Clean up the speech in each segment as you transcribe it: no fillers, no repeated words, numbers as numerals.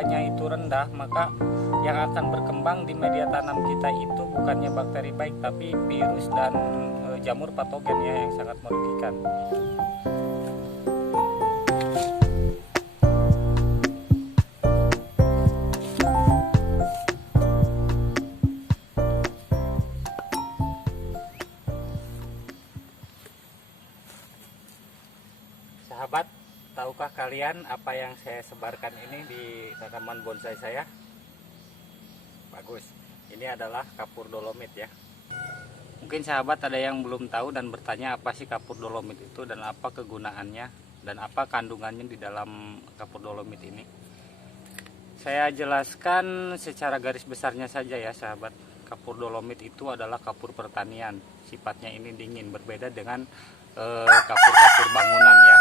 pH-nya itu rendah, maka yang akan berkembang di media tanam kita itu bukannya bakteri baik, tapi virus dan jamur patogen ya, yang sangat merugikan. Sahabat, tahukah kalian apa yang saya sebarkan ini di tanaman bonsai saya? Bagus, ini adalah kapur dolomit ya. Mungkin sahabat ada yang belum tahu dan bertanya apa sih kapur dolomit itu dan apa kegunaannya dan apa kandungannya di dalam kapur dolomit ini. Saya jelaskan secara garis besarnya saja ya sahabat. Kapur dolomit itu adalah kapur pertanian. Sifatnya ini dingin, berbeda dengan kapur-kapur bangunan ya,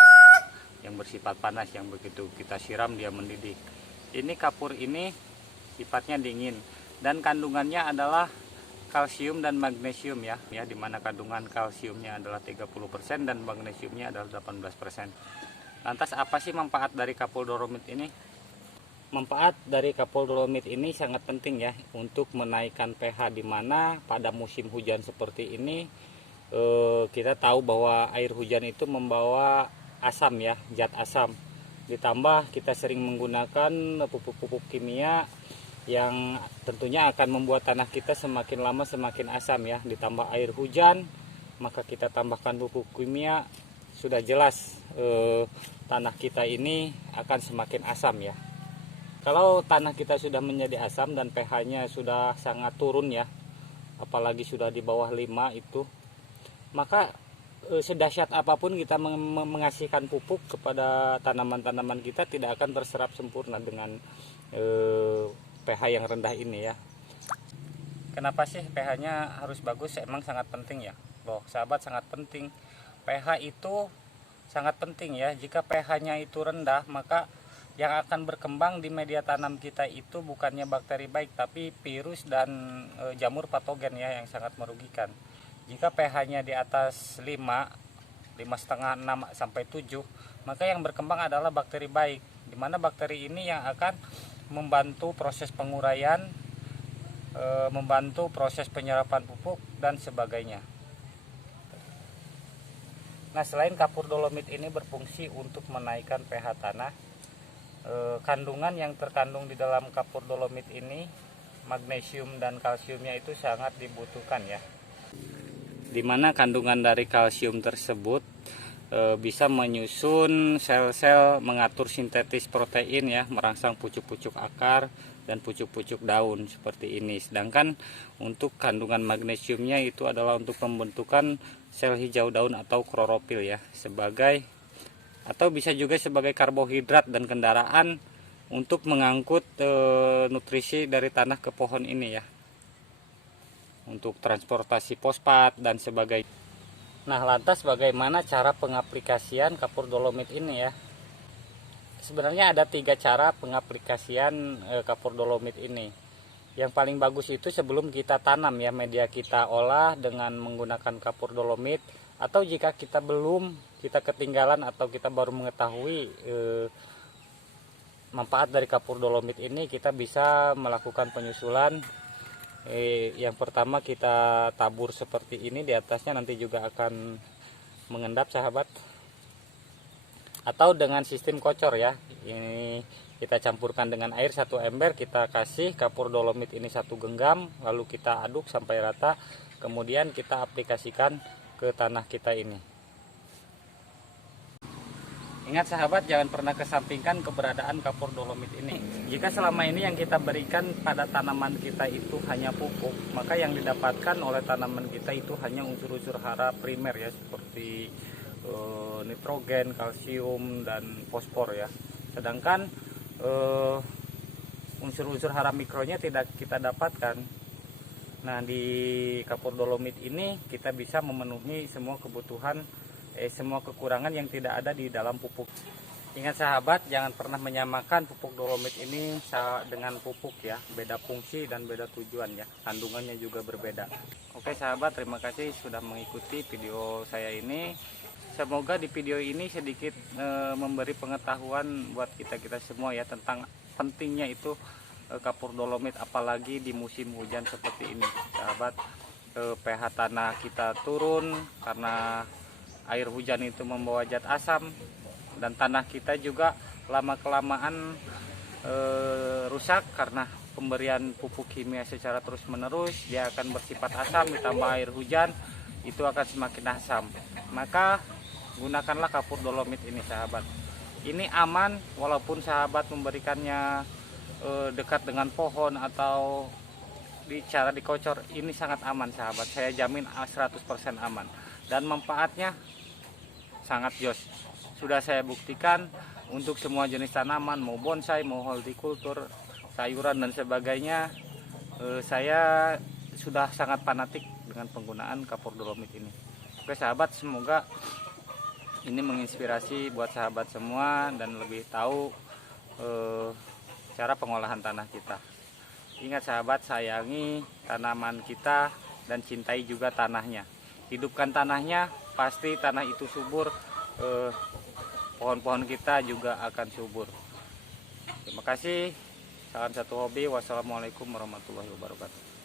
yang bersifat panas, yang begitu kita siram dia mendidih. Ini kapur ini sifatnya dingin dan kandungannya adalah kalsium dan magnesium ya, dimana kandungan kalsiumnya adalah 30% dan magnesiumnya adalah 18%. Lantas apa sih manfaat dari kapur dolomit ini? Manfaat dari kapur dolomit ini sangat penting ya untuk menaikkan pH, dimana pada musim hujan seperti ini kita tahu bahwa air hujan itu membawa asam ya, zat asam. Ditambah kita sering menggunakan pupuk-pupuk kimia yang tentunya akan membuat tanah kita semakin lama semakin asam ya. Ditambah air hujan, maka kita tambahkan pupuk kimia, sudah jelas tanah kita ini akan semakin asam ya. Kalau tanah kita sudah menjadi asam dan pH-nya sudah sangat turun ya, apalagi sudah di bawah 5 itu, maka sedahsyat apapun kita mengasihkan pupuk kepada tanaman-tanaman kita tidak akan terserap sempurna dengan pH yang rendah ini ya. Kenapa sih pH-nya harus bagus? Emang sangat penting ya. Loh sahabat, sangat penting. pH itu sangat penting ya. Jika pH-nya itu rendah, maka yang akan berkembang di media tanam kita itu bukannya bakteri baik, tapi virus dan jamur patogen ya, yang sangat merugikan. Jika pH-nya di atas 5, 5,5, 6 sampai 7, maka yang berkembang adalah bakteri baik, di mana bakteri ini yang akan membantu proses penguraian, membantu proses penyerapan pupuk dan sebagainya. Nah, selain kapur dolomit ini berfungsi untuk menaikkan pH tanah, kandungan yang terkandung di dalam kapur dolomit ini, magnesium dan kalsiumnya itu sangat dibutuhkan ya. Dimana kandungan dari kalsium tersebut bisa menyusun sel-sel, mengatur sintetis protein ya, merangsang pucuk-pucuk akar dan pucuk-pucuk daun seperti ini. Sedangkan untuk kandungan magnesiumnya itu adalah untuk pembentukan sel hijau daun atau klorofil ya, sebagai atau bisa juga sebagai karbohidrat dan kendaraan untuk mengangkut nutrisi dari tanah ke pohon ini ya, untuk transportasi fosfat dan sebagainya. Nah, lantas bagaimana cara pengaplikasian kapur dolomit ini ya? Sebenarnya ada 3 cara pengaplikasian kapur dolomit ini. Yang paling bagus itu sebelum kita tanam ya, media kita olah dengan menggunakan kapur dolomit, atau jika kita belum, kita ketinggalan atau kita baru mengetahui manfaat dari kapur dolomit ini, kita bisa melakukan penyusulan. Yang pertama kita tabur seperti ini, di atasnya nanti juga akan mengendap sahabat, atau dengan sistem kocor ya. Ini kita campurkan dengan air 1 ember, kita kasih kapur dolomit ini 1 genggam, lalu kita aduk sampai rata, kemudian kita aplikasikan ke tanah kita ini. Ingat sahabat, jangan pernah kesampingkan keberadaan kapur dolomit ini. Jika selama ini yang kita berikan pada tanaman kita itu hanya pupuk, maka yang didapatkan oleh tanaman kita itu hanya unsur-unsur hara primer ya, seperti nitrogen, kalsium, dan fosfor ya. Sedangkan unsur-unsur hara mikronya tidak kita dapatkan. Nah, di kapur dolomit ini kita bisa memenuhi semua kebutuhan, semua kekurangan yang tidak ada di dalam pupuk. Ingat sahabat, jangan pernah menyamakan pupuk dolomit ini dengan pupuk ya, beda fungsi dan beda tujuan ya, kandungannya juga berbeda. Oke sahabat, terima kasih sudah mengikuti video saya ini. Semoga di video ini sedikit memberi pengetahuan buat kita semua ya, tentang pentingnya itu kapur dolomit, apalagi di musim hujan seperti ini sahabat. pH tanah kita turun karena air hujan itu membawa zat asam, dan tanah kita juga lama kelamaan rusak karena pemberian pupuk kimia secara terus menerus. Dia akan bersifat asam, ditambah air hujan itu akan semakin asam. Maka gunakanlah kapur dolomit ini sahabat. Ini aman walaupun sahabat memberikannya dekat dengan pohon atau cara dikocor, ini sangat aman sahabat. Saya jamin 100% aman, dan manfaatnya sangat jos. Sudah saya buktikan untuk semua jenis tanaman, mau bonsai, mau hortikultur, sayuran dan sebagainya. Saya sudah sangat fanatik dengan penggunaan kapur dolomit ini. Oke sahabat, semoga ini menginspirasi buat sahabat semua dan lebih tahu cara pengolahan tanah kita. Ingat sahabat, sayangi tanaman kita dan cintai juga tanahnya. Hidupkan tanahnya, pasti tanah itu subur, pohon-pohon kita juga akan subur. Terima kasih. Salam satu hobi. Wassalamualaikum warahmatullahi wabarakatuh.